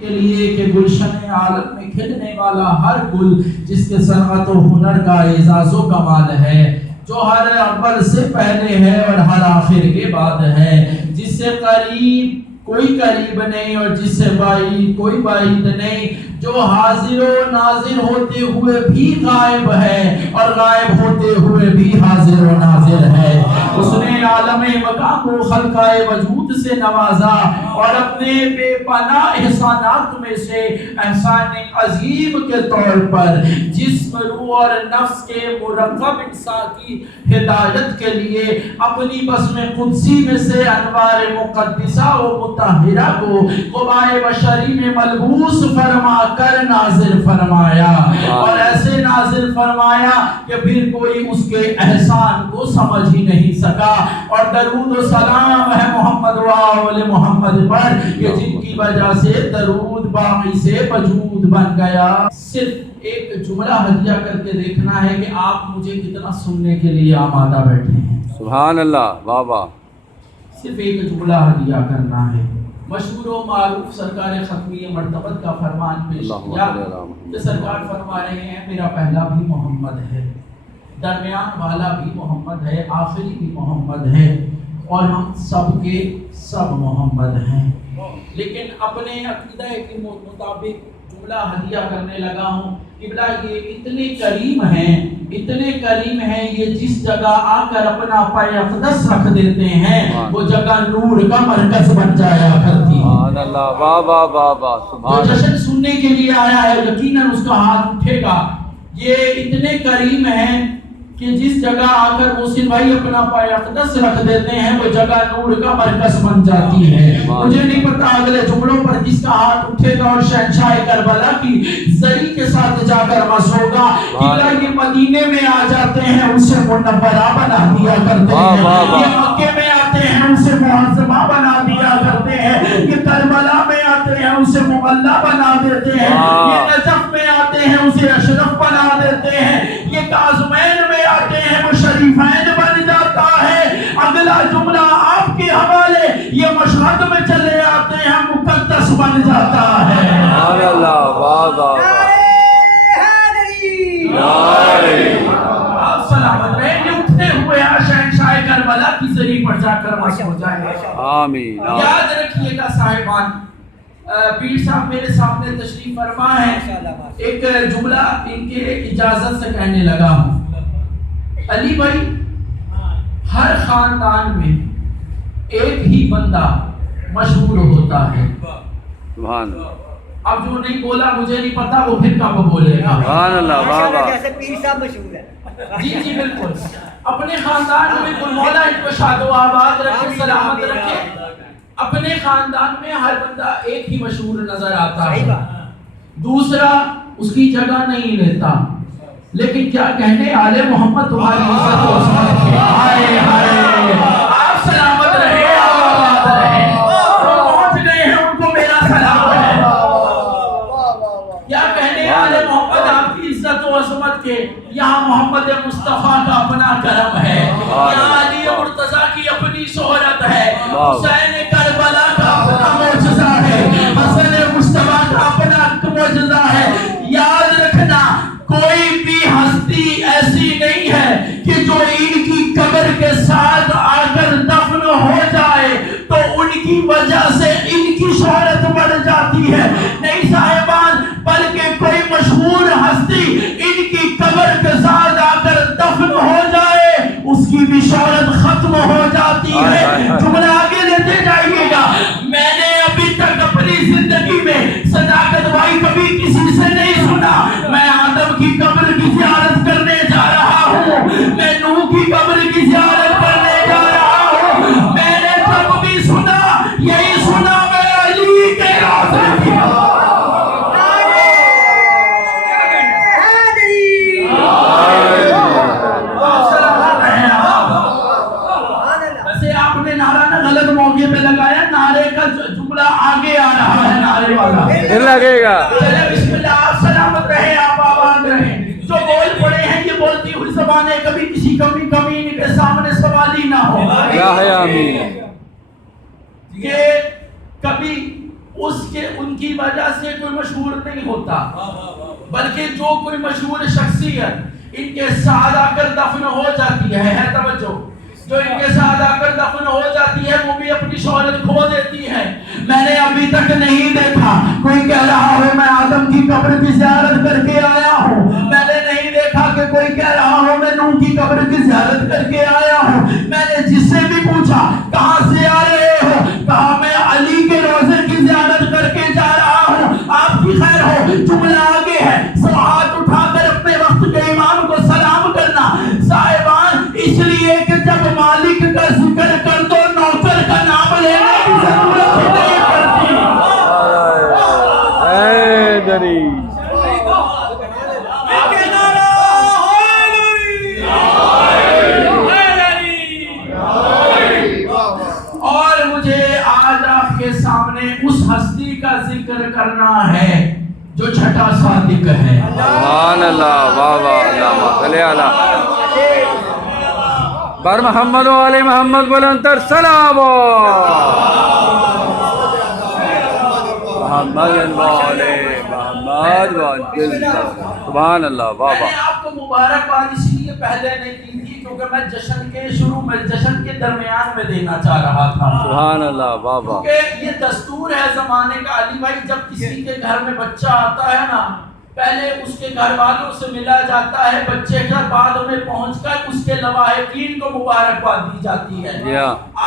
کے لیے کہ گلشن عالم میں کھلنے والا ہر گل جس کے صنعت و ہنر کا اعزاز و کمال ہے، جو ہر اول سے پہلے ہے اور ہر آخر کے بعد ہے، جس سے قریب کوئی قریب نہیں اور جس سے بعید کوئی بعید نہیں، جو حاضر و ناظر ہوتے ہوئے بھی غائب ہے اور غائب ہوتے ہوئے بھی حاضر و ناظر ہے۔ اس نے عالم مقام کو خلقۂ وجود سے نوازا اور اپنے بے پناہ احسانات میں سے احسان عظیم کے طور پر جسم، روح اور نفس کے مرکب انسان کی ہدایت کے لیے اپنی بسم قدسی میں سے انوار مقدسہ و مطہرہ کو قبائے بشری میں ملبوس فرما کر نازل فرمایا، اور ایسے نازل فرمایا کہ پھر کوئی اس کے احسان کو سمجھ ہی نہیں سکا۔ اور درود و سلام ہے محمد و آل محمد پر کہ جن کی وجہ سے درود باقی سے وجود بن گیا۔ صرف ایک جملہ ہدیہ کر کے دیکھنا ہے کہ آپ مجھے کتنا سننے کے لیے آمادہ بیٹھے ہیں۔ سبحان اللہ، واہ واہ۔ صرف ایک جملہ ہدیہ کرنا ہے۔ مشہور و معروف سرکار ختمی مرتبت کا فرمان پیش کیا کہ سرکار فرما رہے ہیں میرا پہلا بھی محمد ہے، درمیان والا بھی محمد ہے، آخری بھی محمد ہے، اور ہم سب کے سب محمد ہیں۔ لیکن اپنے عقیدہ کے مطابق جملہ ہدیہ کرنے لگا ہوں قبلہ یہ اتنے کریم ہیں یہ جس جگہ آ کر اپنا پائے اقدس رکھ دیتے ہیں وہ جگہ نور کا مرکز بن جایا کرتی ہے۔ سبحان اللہ، واہ واہ واہ واہ۔ جو جشن سننے کے لیے آیا ہے یقیناً اس کا ہاتھ اٹھے گا۔ یہ اتنے کریم ہیں کہ جس جگہ آ کر محسن بھائی اپنا پائے اقدس رکھ دیتے ہیں وہ جگہ نور کا مرکز بن جاتی ہے۔ مجھے نہیں پتا اگلے جملوں پر کس کا ہاتھ اٹھے گا اور شہنشاہ کربلا کی زری کے ساتھ جا کر مس ہوگا۔ قبلہ یہ مدینے میں آ جاتے ہیں اسے منورہ بنا دیا کرتے ہیں، یہ مکے میں آتے ہیں اسے معظمہ بنا دیا کرتے ہیں، یہ کربلا میں آتے ہیں اسے معلیٰ بنا دیتے ہیں، یہ نجف میں آتے ہیں اسے اشرف بنا دیتے ہیں، یہ کاظمین میں آتے ہیں وہ شریفین بن جاتا ہے۔ اگلا جملہ آپ کے حوالے یہ مشہد میں چلے آتے ہیں مقدس بن جاتا ہے۔ سبحان اللہ، واہ واہ۔ آپ سلامت رہیں، یہ اٹھتے ہوئے شہنشاہ کربلا کی زری پر جا کر مس ہو جائے۔ آمین۔ یاد رکھیے گا صاحبان، پیر صاحب میرے سامنے تشریف فرما ہے، ایک جملہ ان کے اجازت سے کہنے لگا ہوں۔ علی بھائی، ہر خاندان میں ایک ہی بندہ مشہور ہوتا ہے۔ سبحان اللہ۔ اب جو نہیں بولا مجھے نہیں پتا وہ پھر کب بولے گا۔ سبحان اللہ، واہ واہ۔ جیسے پیر صاحب مشہور ہے۔ جی جی بالکل۔ اپنے خاندان میں بالکل مولا ان کو شاد و آباد رکھے، سلامت رکھے۔ اپنے خاندان میں ہر بندہ ایک ہی مشہور نظر آتا ہے، دوسرا اس کی جگہ نہیں لیتا، لیکن کیا کہنے آل محمد تمہاری عزت و عظمت کے ہائے ہائے۔ آپ سلامت رہے، آباد رہے، جو پہنچ گئے ہیں ان کو میرا سلام ہے۔ کیا کہنے آل محمد آپ کی عزت و عظمت کے، یہاں محمد مصطفیٰ کا اپنا کرم ہے، یہاں علی مرتضیٰ کی اپنی شہرت ہے، حسین کربلا کا اپنا معجزہ ہے، حسن مصطفیٰ کا اپنا معجزہ ہے۔ یاد رکھنا کوئی بھی ہستی ایسی نہیں ہے کہ جو ان کی قبر کے ساتھ آ کر دفن ہو جائے تو ان کی وجہ سے ان کی شہرت بڑھ جاتی ہے، نہیں صاحبان، بلکہ کوئی مشہور ہستی ان کی قبر کے ساتھ آ کر دفن ہو جائے اس کی بھی شہرت ختم ہو جاتی ہے۔ جملہ آگے لیتے جائیے گا۔ میں نے ابھی تک اپنی زندگی میں صداقت بھائی کبھی کسی سے نہیں سنا میں آدم کی قبر کی زیارت کرنے جا رہا ہوں، میں نوح کی قبر کی زیارت کرنے جا رہا ہوں۔ میں نے جب بھی سنا یہی سنا میں علی کے راستے کی۔ ویسے آپ نے نعرہ نہ غلط موقع پہ لگایا، نعرے کا جملہ آگے آ رہا ہے، نعرے والا لگے گا۔ چلے بسم اللہ، آپ سلامت رہے، آپ آباد رہے۔ جو بول پڑے ہیں یہ بولتی ہوئی زبانیں کبھی کسی کمی ان کے سامنے سوال ہی نہ ہو۔ کہ کبھی ان کی وجہ سے کوئی مشہور نہیں ہوتا، بلکہ جو کوئی مشہور شخصیت ان کے ساتھ آ کر دفن ہو جاتی ہے توجہ، جو ان کے ساتھ آ کر دفن ہو جاتی ہے وہ بھی اپنی شہرت کھو دیتی ہے۔ میں نے ابھی تک نہیں دیکھا کوئی کہہ رہا ہو میں آدم کی قبر کی زیارت کر کے آیا ہوں، میں نے نہیں دیکھا کہ کوئی کہہ رہا ہو میں نوح کی قبر کی زیارت کر کے آیا ہوں۔ میں نے جس سے بھی پوچھا کہاں سے آ رہے ہو، کہا میں علی کے روضے کی زیارت کر کے جا رہا ہوں، آپ کی خیر ہو۔ جملہ آگے ہے، سب ہاتھ اٹھا کر اپنے وقت کے امام کو سلام کرنا۔ صاحبان اس لیے کہ جب مالک کا ذکر کر دو نوکر کا نام لینے کی ضرورت نہیں پڑتی۔ اور مجھے آج آپ کے سامنے اس ہستی کا ذکر کرنا ہے جو چھٹا صادق ہے۔ سبحان اللہ، واہ واہ، اللہم صلی علی بر محمد و علی محمد بلندر سلام محمد و علی محمد سبحان اللہ، واہ میں نے واہ۔ آپ کو مبارکباد اس لیے پہلے نہیں دی تھی کیونکہ میں جشن کے شروع میں جشن کے درمیان میں دینا چاہ رہا تھا، سبحان اللہ، واہ واہ۔ کیونکہ یہ دستور ہے زمانے کا۔ علی بھائی جب کسی کے گھر میں بچہ آتا ہے نا، پہلے اس کے گھر والوں سے ملا جاتا ہے، بچے کے بعد میں پہنچ کر اس کے لواحقین کو مبارکباد دی جاتی ہے۔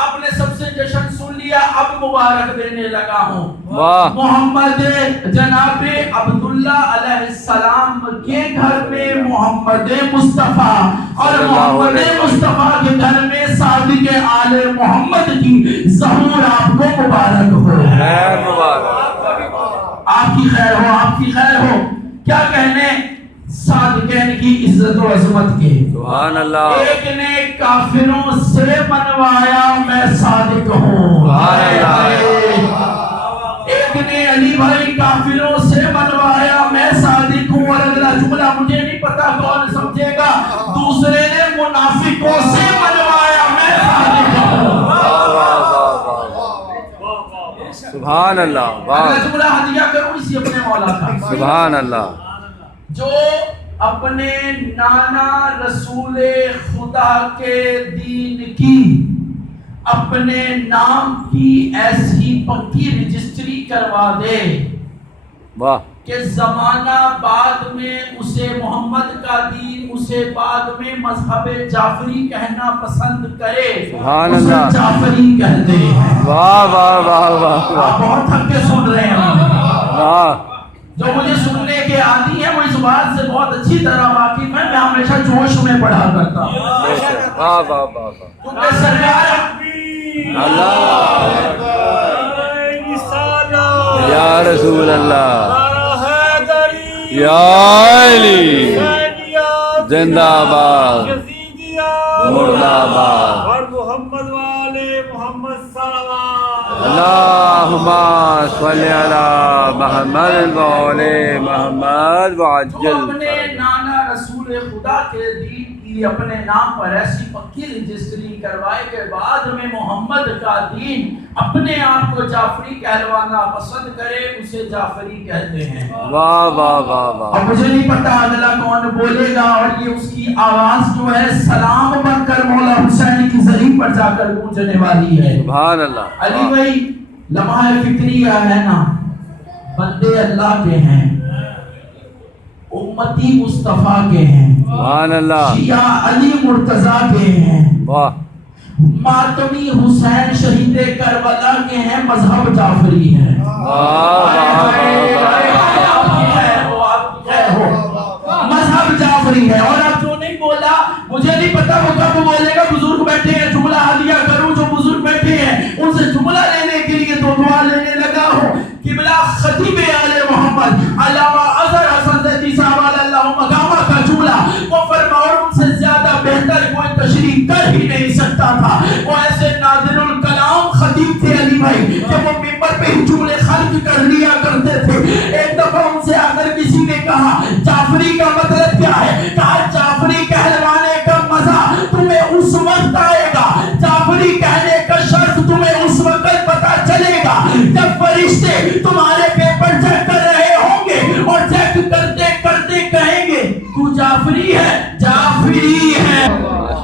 آپ نے سب سے جشن سن لیا، اب مبارک دینے لگا ہوں۔ واہ، محمد جناب عبداللہ علیہ السلام کے گھر میں محمد مصطفیٰ اور محمد مصطفیٰ کے گھر میں صادق آل محمد کی ظہور آپ کو مبارک ہو۔ خیر مبارک، آپ کی خیر ہو، آپ کی خیر ہو۔ کیا کہنے صادقین کی عزت و عظمت کے۔ سبحان اللہ، ایک نے کافروں سے منوایا میں صادق ہوں، ایک نے علی بھائی کافروں سے منوایا میں صادق ہوں، اور اگلا جملہ مجھے نہیں پتا کون سمجھے گا، دوسرے نے منافقوں سے منوایا میں صادق ہوں۔ سبحان اللہ، واہ، اگلا جملہ ہدیہ کروں اسی اپنے مولا کا۔ سبحان اللہ، جو اپنے نانا رسول خدا کے دین کی اپنے نام کی ایسی پکی رجسٹری کروا دے واہ، کہ زمانہ بعد میں اسے محمد کا دین، اسے بعد میں مذہب جعفری کہنا پسند کرے، سبحان اسے اللہ، جعفری کہتے ہیں۔ واہ واہ واہ واہ، آپ بہت تھک کے سن رہے ہیں، واہ، جو مجھے سننے کے عادی ہیں وہ اس بات سے بہت اچھی طرح واقف ہیں، میں ہمیشہ جوش میں پڑھا کرتا ہوں، واہ واہ واہ، کیونکہ سرکار اللہ یا رسول اللہ یا علی زندہ باد مردہ باد اللہم صلی علی محمد و علی محمد جو وعجل اپنے نانا رسول خدا کے دین کی اپنے نام پر ایسی پکی رجسٹری کروائے کے بعد میں محمد کا دین اپنے آپ کو جعفری کہلوانا پسند کرے، اسے جعفری کہتے ہیں۔ واہ واہ واہ واہ، اب مجھے نہیں پتا اگلا کون بولے گا، اور یہ اس کی آواز جو ہے سلام بن کر مولا حسین کی زمین پر جا کر گونجنے والی ہے۔ سبحان اللہ، علی بھائی لمحہ فکریہ ہے نا، بندے اللہ کے ہیں، امتی مصطفیٰ کے ہیں، سبحان اللہ، شیعہ علی مرتضیٰ کے ہیں، واہ، ماتمی حسین شہید کربلا کے ہیں، مذہب جعفری ہے۔ مذہب جعفری ہے، اور اب جو نہیں بولا مجھے نہیں پتا وہ کب بولے گا، بزرگ بیٹھے ہیں، جملہ ہدیہ کروں، جو بزرگ بیٹھے ہیں ان سے جملہ لینے کے لیے تو دعا لینے لگا ہوں۔ قبلہ خطیب آل محمد علامہ اظہر حسن زیدی صاحب اللہ مقامہ کا جملہ وہ فرماؤ، ان سے زیادہ بہتر کوئی تشریح کر ہی نہیں سکتا تھا۔ وہ ایسے نادر الکلام خطیب تھے علی بھائی کہ وہ ممبر پہ ہی جملے خلق کر لیا کرتے تھے۔ ایک دفعہ ان سے اگر کسی نے کہا جعفری کا مطلب کیا ہے، کہا جعفری کہلوانے کا مزہ تمہیں اس وقت آئے گا، جعفری کہنے کا شرط تمہیں اس وقت پتا چلے گا جب فرشتے تو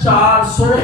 400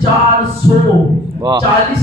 400, 40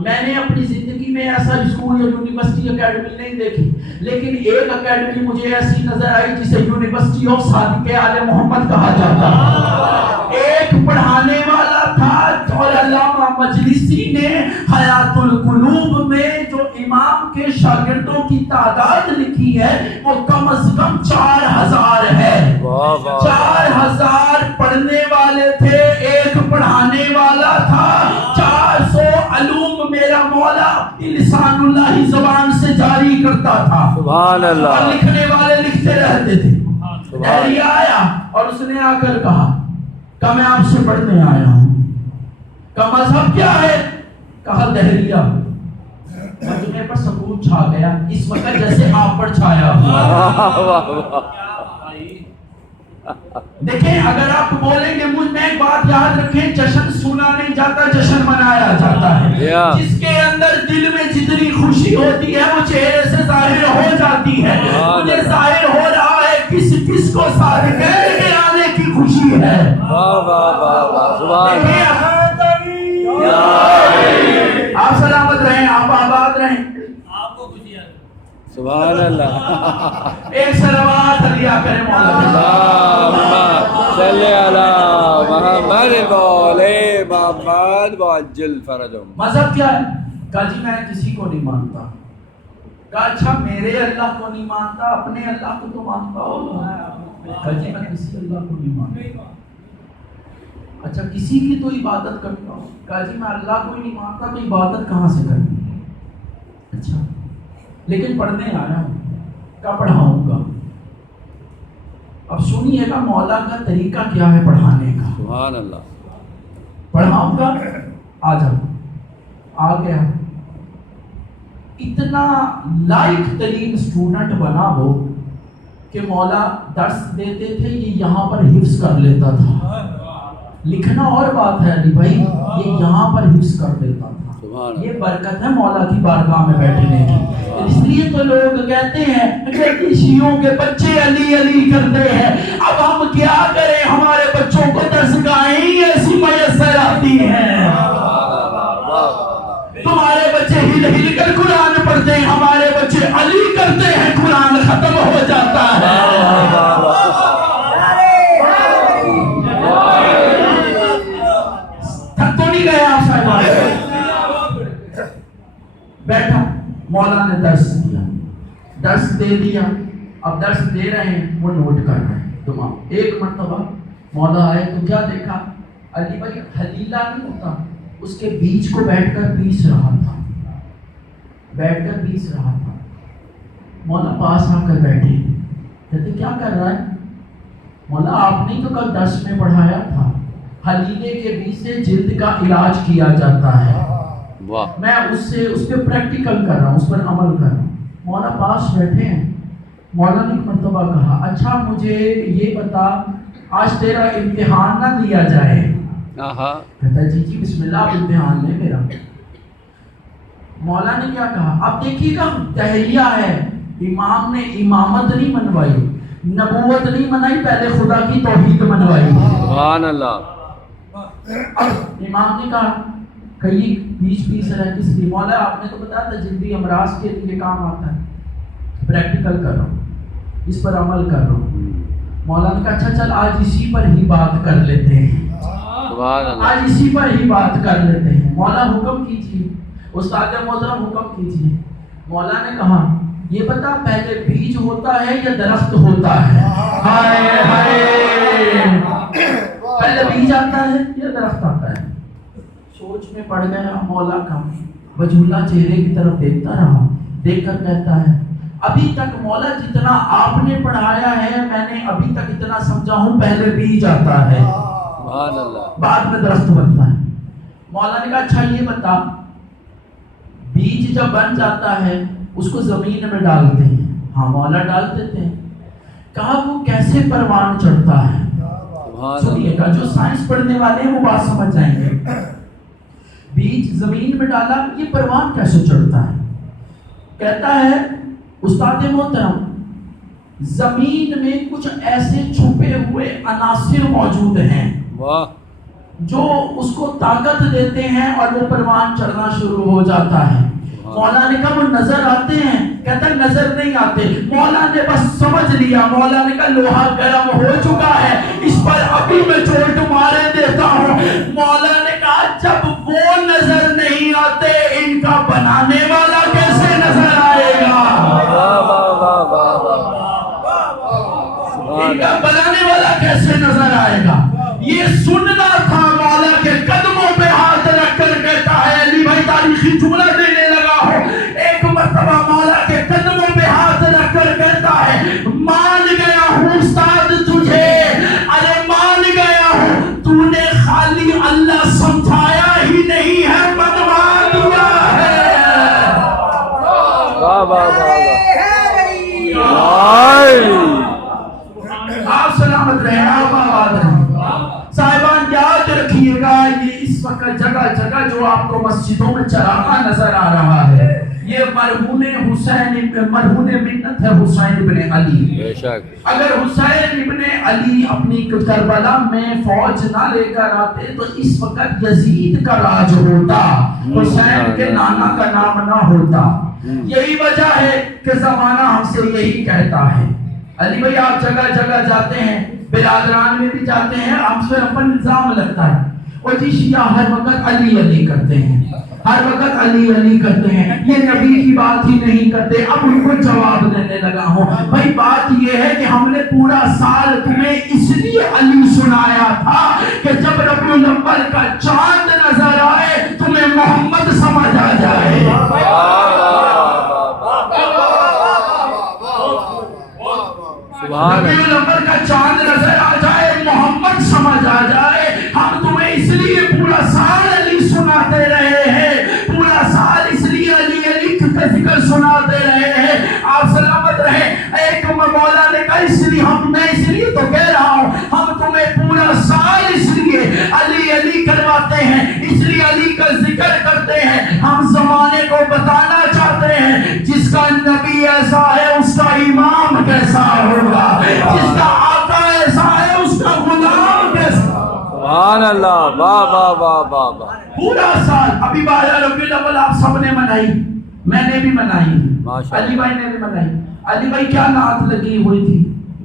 میں نے اپنی زندگی میں ایسا اسکول یا یونیورسٹی اکیڈمی نہیں دیکھی، لیکن ایک اکیڈمی مجھے ایسی نظر آئی جسے یونیورسٹی آف صادق آل محمد کہا جاتا ہے۔ ایک پڑھانے والا تھا اور علامہ مجلسی نے حیات القلوب میں جو امام کے شاگردوں کی تعداد لکھی ہے وہ کم از کم 4000 ہے۔ 4000 پڑھنے والے تھے، ایک پڑھانے والا تھا۔ 400 علوم میرا مولا لسان اللہ زبان سے جاری کرتا تھا، سبحان اللہ، اور لکھنے والے لکھتے رہتے تھے۔ دہریہ آیا اور اس نے آ کر کہا کہ میں آپ سے پڑھنے آیا ہوں، کا مذہب کیا ہے؟ کہا دہریہ۔ مجمع پر سکوت چھا گیا، اس وقت جیسے آپ پر چھایا ہوا۔ دیکھیں اگر آپ بولیں گے، مجھ میں ایک بات یاد رکھیں، جشن سنا نہیں جاتا، جشن منایا جاتا ہے۔ جس کے اندر دل میں جتنی خوشی ہوتی ہے وہ چہرے سے ظاہر ہو جاتی ہے۔ مجھے ظاہر ہو رہا ہے کس کس کو صادق کے آنے کی خوشی ہے۔ آپ سلامت رہیں، آپ آباد رہیں، سبحان اللہ۔ ایک سلوات علیہ کرے مولا، صلی علی محمد وعلی محمد وعجل فرجهم۔ مذہب کیا ہے؟ کہا جی میں کسی کو نہیں مانتا۔ کہا اچھا میرے اللہ کو نہیں مانتا، اپنے اللہ کو تو مانتا ہوگا۔ کہا جی میں کسی اللہ کو نہیں مانتا۔ اچھا کسی کی تو عبادت کرتا ہوں۔ کہا جی میں اللہ کو ہی نہیں مانتا تو عبادت کہاں سے کروں؟ اچھا لیکن پڑھنے آیا ہوں، کیا پڑھاؤں گا؟ اب سنیے گا مولا کا طریقہ کیا ہے پڑھانے کا۔ سبحان اللہ۔ پڑھاؤں گا، آ جاؤ، آ گیا۔ اتنا لائق ترین اسٹوڈنٹ بنا وہ کہ مولا درس دیتے تھے یہ یہاں پر حفظ کر لیتا تھا۔ لکھنا اور بات ہے علی بھائی، یہ یہاں پر حفظ کر دیتا تھا۔ یہ برکت ہے مولا کی بارگاہ میں بیٹھنے کی۔ اس لیے تو لوگ کہتے ہیں کہ شیعوں کے بچے علی علی کرتے ہیں۔ اب ہم کیا کریں، ہمارے بچوں کو درسگاہیں ہی ایسی میسر آتی ہیں۔ تمہارے بچے ہل ہل کر قرآن پڑھتے ہیں، ہمارے بچے علی کرتے ہیں، قرآن ختم ہو جاتا ہے۔ تھک تو نہیں گئے آپ صاحب؟ بیٹھا، مولا نے درس دیا، درس دے دیا۔ اب درس دے رہے ہیں، وہ نوٹ کر رہے ہیں تمام۔ ایک مرتبہ مولا آئے تو کیا دیکھا؟ علی بھائی حلیلہ نہیں ہوتا، اس کے بیج کو بیٹھ کر پیس رہا تھا، بیٹھ کر پیس رہا تھا۔ مولا پاس آ کر بیٹھے، کہتے کیا کر رہا ہے؟ مولا آپ نے تو کل درس میں پڑھایا تھا حلیلے کے بیج سے جلد کا علاج کیا جاتا ہے، میں اس پہ پریکٹیکل کر رہا ہوں، اس پر عمل کر رہا ہوں۔ مولا پاس بیٹھے ہیں، مولا نے ایک مرتبہ کہا اچھا مجھے یہ بتا آج تیرا امتحان نہ لیا جائے؟ کہتا جی جی بسم اللہ آپ امتحان لیں میرا۔ مولا نے کیا کہا؟ اب دیکھیے گا تہلیہ ہے، امام نے امامت نہیں منوائی، نبوت نہیں منائی، پہلے خدا کی توحید منوائی۔ سبحان اللہ۔ اب امام نے کہا کئی بیچ پیس رہے کس لیے؟ مولا آپ نے تو بتایا تھا جلدی امراض کے لیے کام آتا ہے، پریکٹیکل کر رہا ہوں، اس پر عمل کر رہا ہوں۔ مولا نے کہا اچھا چل آج اسی پر ہی بات کر لیتے ہیں، آج اسی پر ہی بات کر لیتے ہیں۔ مولا حکم کیجیے، استاد محترم حکم کیجیے۔ مولا نے کہا یہ بتا پہلے بیج ہوتا ہے یا درخت ہوتا ہے؟ ہائے ہائے، پہلے بیج آتا ہے یا درخت آتا ہے؟ سوچ میں پڑ گیا مولا کا، وجولہ چہرے کی طرف دیکھتا رہا، دیکھ کر کہتا ہے ابھی تک مولا جتنا آپ نے پڑھایا ہے میں نے ابھی تک اتنا سمجھا ہوں پہلے بیج آتا ہے بعد میں درخت بنتا ہے۔ مولا نے کہا اچھا یہ بتا بیج جب بن جاتا ہے اس کو زمین میں ڈالتے ہیں؟ ہاں مولا ڈال دیتے ہیں۔ کہا وہ کیسے پروان چڑھتا ہے؟ سنیے گا جو سائنس پڑھنے والے ہیں وہ بات سمجھ جائیں گے۔ بیج زمین میں ڈالا، یہ پروان کیسے چڑھتا ہے؟ کہتا ہے استاد محترم زمین میں کچھ ایسے چھپے ہوئے عناصر موجود ہیں جو اس کو طاقت دیتے ہیں اور وہ پروان چڑھنا شروع ہو جاتا ہے. مولا نے کہا وہ نظر آتے ہیں؟ کہتا نظر نہیں آتے. مولا نے بس سمجھ لیا. مولا نے کہا لوہا گرم ہو چکا ہے, اس پر ابھی میں چوٹ مارے دیتا ہوں. مولا نے کہا جب وہ نظر نہیں آتے ان کا بنانے والا کیسے نظر آئے گا؟ ان کا بنانے والا کیسے نظر آئے گا؟ یہ سننا تھا. مولا کے قدموں پہ ہاتھ رکھ کر کہتا ہے, علی بھائی تاریخی جملہ دینے لگا ہو, ایک مرتبہ مولا کے قدموں پہ ہاتھ رکھ کر کہتا ہے مان گیا ہوں استاد تجھے, ارے مان گیا ہوں, تو نے خالی اللہ سمجھایا ہی نہیں ہے بنوا دیا ہے. واہ واہ آپ سلامت رہیں, آپ آباد رہیں. صاحبان یاد رکھیے گا, یہ اس وقت جگہ جگہ جو آپ کو مسجدوں میں چراغاں نظر آ رہا ہے, یہ مرہون منت ہے حسین ابن علی. بے شک اگر حسین ابن علی اپنی کربلا میں فوج نہ لے کر آتے تو اس وقت یزید کا راج ہوتا, حسین کے نانا کا نام نہ ہوتا. یہی وجہ ہے کہ زمانہ ہم سے یہی کہتا ہے. علی بھائی آپ جگہ جگہ جاتے ہیں, برادران میں بھی جاتے ہیں, ہم سے اپن الزام لگتا ہے اور جی شیعہ ہر وقت علی علی کرتے ہیں, ہر وقت علی علی کرتے ہیں, یہ نبی کی بات ہی نہیں کرتے. اب ان کو جواب دینے لگا ہوں, بھائی بات یہ ہے کہ ہم نے پورا سال تمہیں اس لیے علی سنایا تھا کہ جب ربیع الاول کا چاند نظر آئے تمہیں محمد سمجھ آ جائے. ربیع الاول کا چاند نظر آ جائے, محمد سمجھ آ جائے. ہم تمہیں اس لیے پورا سال علی سناتے رہے ہیں, پورا سال اس لیے علی علی کا ذکر سناتے رہے ہیں. آپ سلامت رہیں. ایک مولا نے کہا میں اس لیے تو کہہ رہا ہوں, ہم تمہیں پورا سال اس لیے علی علی کرواتے ہیں, اس لیے علی کا ذکر کرتے ہیں. ہم زمانے کو بتانا چاہتے ہیں جس کا نبی ایسا ہے اس کا امام کیسا ہوگا, جس کا آقا ایسا ہے اس کا غلام کیسا. سبحان اللہ, واہ واہ واہ واہ واہ. پورا سال ابھی 12 ربیع الاول آپ سب نے منائی, میں نے بھی منائی, علی بھائی نے بھی منائی. علی بھائی کیا نعت لگی ہوئی تھی؟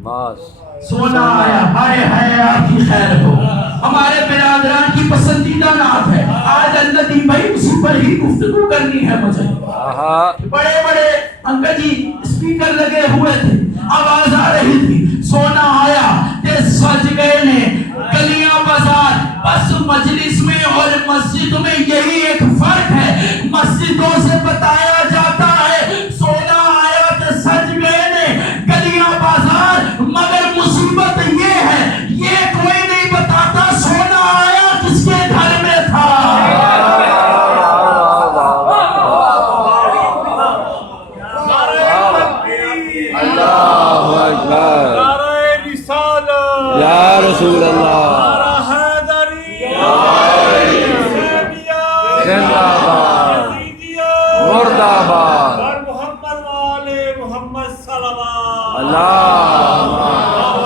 بس سونا آیا, ہائے ہائے آپ کی خیر ہو, ہمارے برادران کی پسندیدہ نعت ہے. آج الذی بھائی اسی پر ہی گفتگو کرنی ہے مجھے. بڑے بڑے انکل جی اسپیکر لگے ہوئے تھے, آواز آ رہی تھی, سونا آیا تے سج گئے نے گلیاں بازار. بس مجلس میں اور مسجد میں یہی ایک فرق ہے, مسجدوں سے بتایا جاتا ہے سونا آیا تے سج گئے نے گلیاں بازار, مگر مصیبت یہ ہے یہ کوئی نہیں بتاتا سونا آیا کس کے گھر میں تھا. اللہ اکبر, یا رسول اللہ, زندہ باد, مردہ آباد, اللہ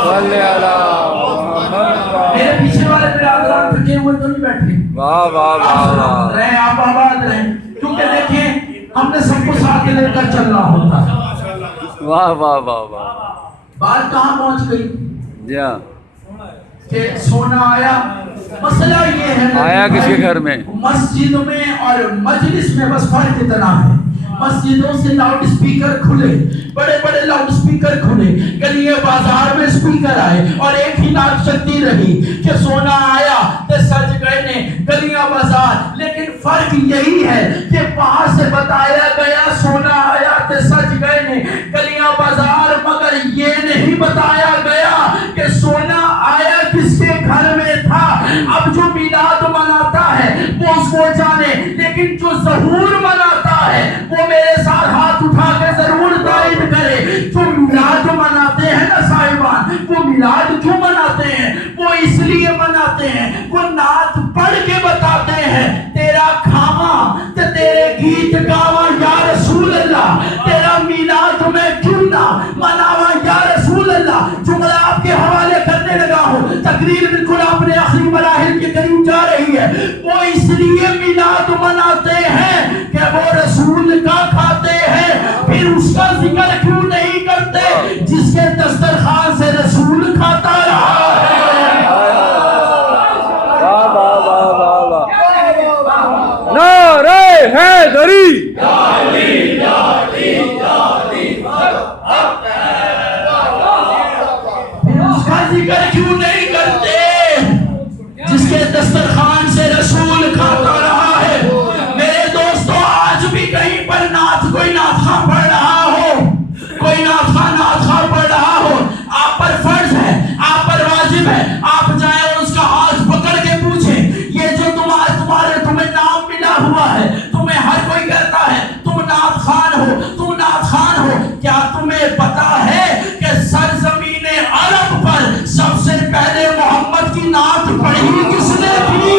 صلی اللہ محمد. میرے پیچھے والے برادران تھکے ہوئے تو نہیں بیٹھے, واہ واہ واہ رہے آپ آباد رہیں, کیونکہ دیکھیں ہم نے سب کو ساتھ لے کر چلنا ہوتا ہے. واہ واہ واہ واہ. بات کہاں پہنچ گئی جی ہاں, کہ سونا آیا. مسئلہ یہ ہے آیا کس کے گھر میں؟ مسجد میں اور مجلس میں بس فرق اتنا ہے, مسجدوں سے لاؤڈ اسپیکر کھلے, بڑے بڑے لاؤڈ اسپیکر کھلے, گلیے بازار میں اسپیکر آئے اور ایک ہی نعت چلتی رہی کہ سونا آیا تے سج گئے نے گلیاں بازار. لیکن فرق یہی ہے کہ وہاں سے بتایا گیا سونا آیا تے سج گئے نے گلیاں بازار, مگر یہ نہیں بتایا گیا کہ سونا آیا کس کے گھر میں تھا. اب جو میلاد مناتا ہے وہ اس کو جانے, لیکن جو ظہور مناتا ہے وہ میرے ساتھ ہاتھ اٹھا کے ضرور تائید کرے. جو میلاد مناتے ہیں نا صاحبان, وہ میلاد کیوں مناتے ہیں؟ وہ اس لیے مناتے ہیں, وہ نعت پڑھ کے بتاتے ہیں تیرا کھاواں تے تیرے گیت گاواں یا رسول اللہ, تیرا میلاد میں کیوں نہ مناواں یا رسول اللہ. جملہ آپ کے حوالے کرنے لگا ہوں, تقریر بالکل اپنے آخری مراحل کے قریب جا حیدری پھر اس کا ذکر کیوں نہیں کرتے جس کے دسترخوان سے رسول کھاتا رہا ہے؟ میرے دوستو، آج بھی کہیں پر کوئی نعت خواں پڑھ رہا ہو، کوئی نعت خواں پڑھ رہا ہو، آپ پر فرض ہے، آپ پر واجب ہے، آپ جائیں اور اس کا ہاتھ پکڑ کے پوچھیں، یہ جو تمہیں نام ملا ہوا ہے، تمہیں ہر کوئی کہتا ہے تم نعت خوان ہو، تم نعت خوان ہو، کیا تمہیں پتا ہے کہ سرزمین عرب پر سب سے پہلے محمد کی نعت پڑھی کس نے تھی؟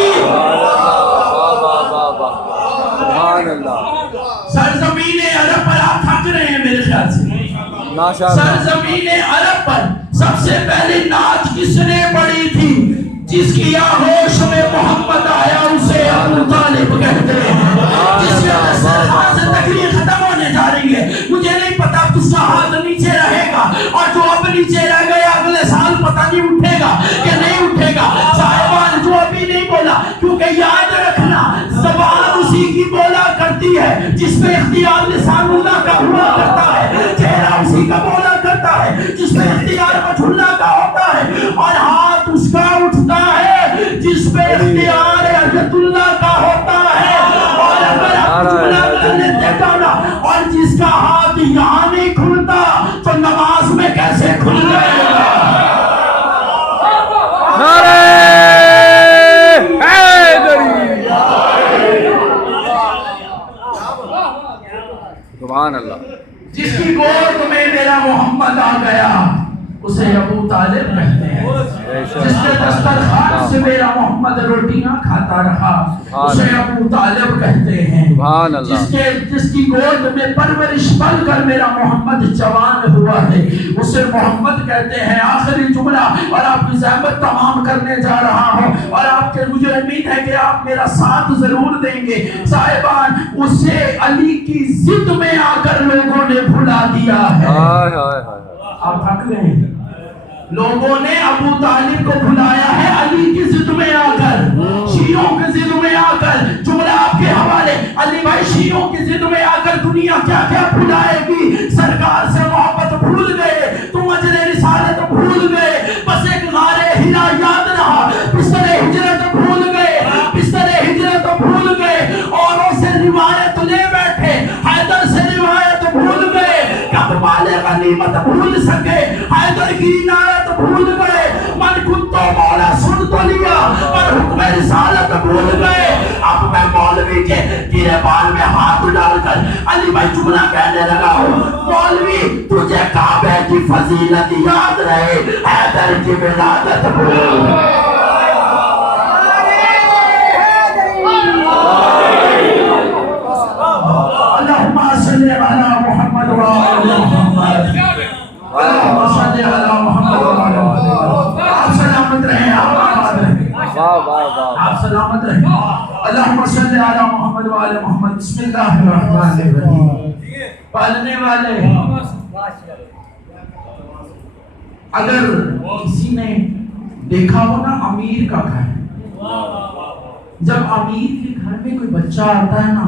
سبحان اللہ، سرزمین عرب پر آپ تھک رہے ہیں میرے خیال سے، سرزمین عرب پر سب سے پہلی نعت کس نے پڑھی تھی؟ جس کی آغوش میں محمد آیا اسے ابو طالب کہتے ہیں، جس کے دسترخوان سے تقریر ختم ہونے جا رہی ہے، مجھے نہیں پتا کس کا ہاتھ نیچے رہے گا، اور جو اب نیچے رہ گیا اگلے سال پتہ نہیں اٹھے گا کہ نہیں اٹھے گا۔ صاحبان جو ابھی نہیں بولا، کیونکہ یاد رکھنا زبان اسی کی بولا کرتی ہے جس پہ اختیار لسان اللہ کا ہوا کرتا ہے، چہرہ اسی کا بولا کرتا ہے جس پہ اختیار وجہ اللہ کا ہوتا ہے، اور ہاتھ اس کا اٹھتا ہے جس پہ اختیار عزت اللہ کا ہوتا ہے۔ اور اگر آپ جملہ کرنے دیتا نا، اور جس کا ہاتھ یہاں نہیں کھلتا تو نماز میں کیسے کھل جائے گا؟ نعرہ حیدری، سبحان اللہ۔ جس کی گود میں میرا محمد آ گیا اسے ابو طالب کہتے ہیں، جس کے دسترخوان سے میرا محمد روٹیاں کھاتا رہا اسے ابو طالب کہتے ہیں، جس کی گود میں پرورش پل کر میرا محمد جوان ہوا ہے اسے محمد کہتے ہیں۔ آخری جملہ اور آپ کی زحمت تمام کرنے جا رہا ہوں، اور آپ کے مجھے امید ہے کہ آپ میرا ساتھ ضرور دیں گے۔ صاحبان، اسے علی کی ضد میں آ کر لوگوں نے بھلا دیا ہے۔ آپ تھک گئے ہیں، لوگوں نے ابو طالب کو بھلایا ہے علی کی ضد میں آ کر، شیعوں کی ضد میں آ کر۔ جملہ آپ کے حوالے، علی بھائی شیعوں کی ضد میں آ کر دنیا کیا کیا بھلائے گی؟ سرکار سے محبت بھول گئے، تم اجر رسالت بھول گئے، بس ایک غار ہرا یاد رہا، بستر ہجرت بھول گئے، بستر ہجرت بھول گئے، اوروں سے روایت لے بیٹھے، حیدر سے روایت بھول گئے، کب مال غنیمت بھول سکے، حیدر کی عنایت بھول گئے، من کنتو مولا سن تو لیا پر حکم رسالت بھول گئے۔ اب میں مولوی کے گرے بال میں ہاتھ ڈال کر علی بھائی جملہ کہنے لگا ہوں، مولوی تجھے کعبے کی فضیلت یاد رہے، حیدر کی ولادت بھول۔ اللہم صلی علی محمد وعلی محمد، اللہم صلی علی محمد وعلی محمد۔ آپ سلامت رہیں، آپ آباد رہیں، آپ سلامت رہیں۔ اللہم صلی علی محمد وعلی محمد۔ بسم اللہ الرحمن الرحیم۔ پالنے والے، اگر کسی نے دیکھا ہو نا امیر کا گھر، جب امیر کے گھر میں کوئی بچہ آتا ہے نا،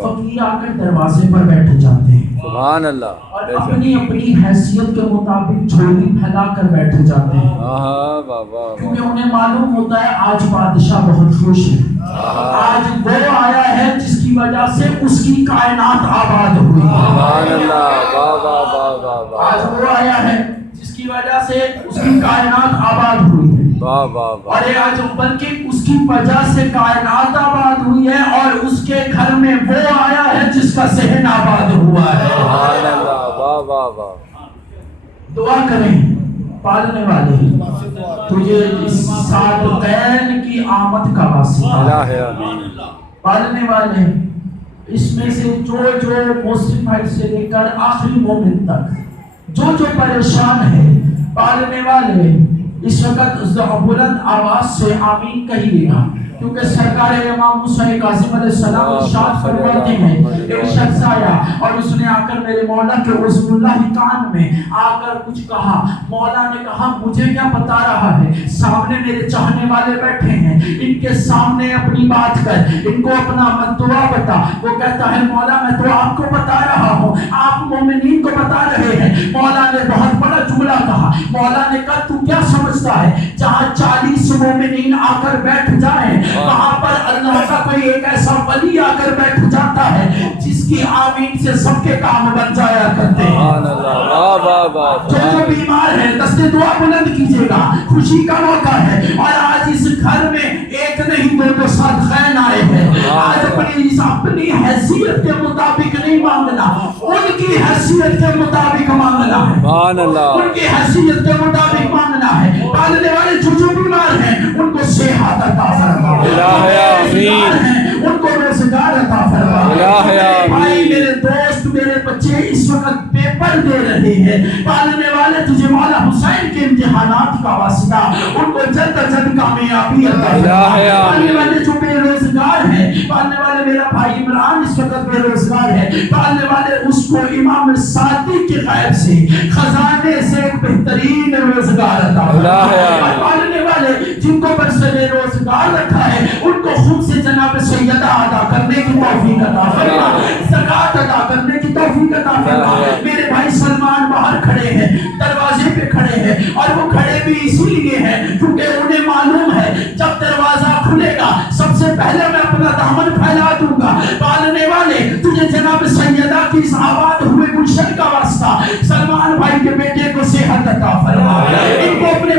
فقیر آ کر دروازے پر بیٹھ جاتے ہیں، سبحان اللہ، اور اپنی اپنی حیثیت کے مطابق جھولی پھیلا کر بیٹھ جاتے ہیں، کیونکہ انہیں معلوم ہوتا ہے آج بادشاہ بہت خوش ہے، آج وہ آیا ہے جس کی وجہ سے اس کی کائنات آباد ہوئی، سبحان اللہ، آج وہ آیا ہے جس کی وجہ سے اس کی کائنات آباد ہوئی ہے، اور آج بلکہ اس کی وجہ سے کائنات آباد ہوئی ہے، اور اس کے گھر میں وہ آیا ہے جس کا ذہن آباد ہوا ہے۔ سبحان اللہ، دعا کریں پالنے والے تجھے اس صادقین کی آمد کا واسطہ، پالنے والے اس میں سے جو مسلم بھائی سے لے کر آخری مومن تک جو پریشان ہے، پالنے والے اس وقت بلند آواز سے آمین کہیے گا۔ کیونکہ سرکار امام موسیٰ کاظم علیہ السلام ارشاد فرماتے ہیں ایک شخص آیا اور اس نے آ کر میرے مولا کے عظم اللہ کان میں آ کر کچھ کہا. مولا نے کہا مجھے کیا بتا رہا ہے, سامنے میرے چاہنے والے بیٹھے ہیں, ان کے سامنے اپنی بات کر, ان کو اپنا مدعا بتا. وہ کہتا ہے مولا میں تو آپ کو بتا رہا ہوں, آپ مومنین کو بتا رہے ہیں. مولا نے بہت بڑا جملہ کہا. مولا نے کہا تو کیا سمجھتا ہے, جہاں 40 مومنین آ کر بیٹھ جائیں وہاں پر اللہ کا کوئی ایک ایسا ولی آ کر بیٹھ جاتا ہے جس کی آمین سے سب کے کام بن جایا کرتے ہیں. جو بیمار ہے دستے دعا بلند کیجیے گا, خوشی کا موقع ہے. اور آج اس گھر میں ایک نہیں دو صادقین آئے ہیں. آج اپنی حیثیت کے مطابق نہیں مانگنا, ان کی حیثیت کے مطابق مانگنا ہے. ان کی حیثیت کے مطابق مانگنا ہے. پالنے والے جو بیمار ہیں ان کو صحت عطا فرما, ان کو روزگار عطا فرما. بھائی میرے دوست میرے بچے اس وقت پیپر دے رہے ہیں, پالنے والے تجھے مولا حسین کے امتحانات کا واسطہ ان کو جلد از جلد کامیابی عطا فرما. پالنے والے جو بے روزگار ہیں, پالنے والے میرا بھائی عمران اس وقت بے روزگار ہے, پالنے والے اس کو امام صادق کے غیب سے خزانے سے ایک بہترین روزگار عطا فرما. پالنے والے جن کو برسر روزگار رکھا ہے ان کو خود سے جناب سیدہ ادا کرنے کی توفیق عطا فرما, زکات ادا کرنے کی توفیق عطا فرما. میرے بھائی سلمان باہر کھڑے ہیں, دروازے پہ کھڑے ہیں, اور وہ کھڑے بھی اسی لیے ہیں کیونکہ انہیں معلوم ہے جب دروازہ کھلے گا سب سے پہلے میں اپنا دامن پھیلا دوں گا. پالنے والے تجھے جناب سیدہ کی اس آباد ہوئے گلشن کا واسطہ سلمان بھائی کے بیٹے کو صحت عطا فرما, ان کو اپنے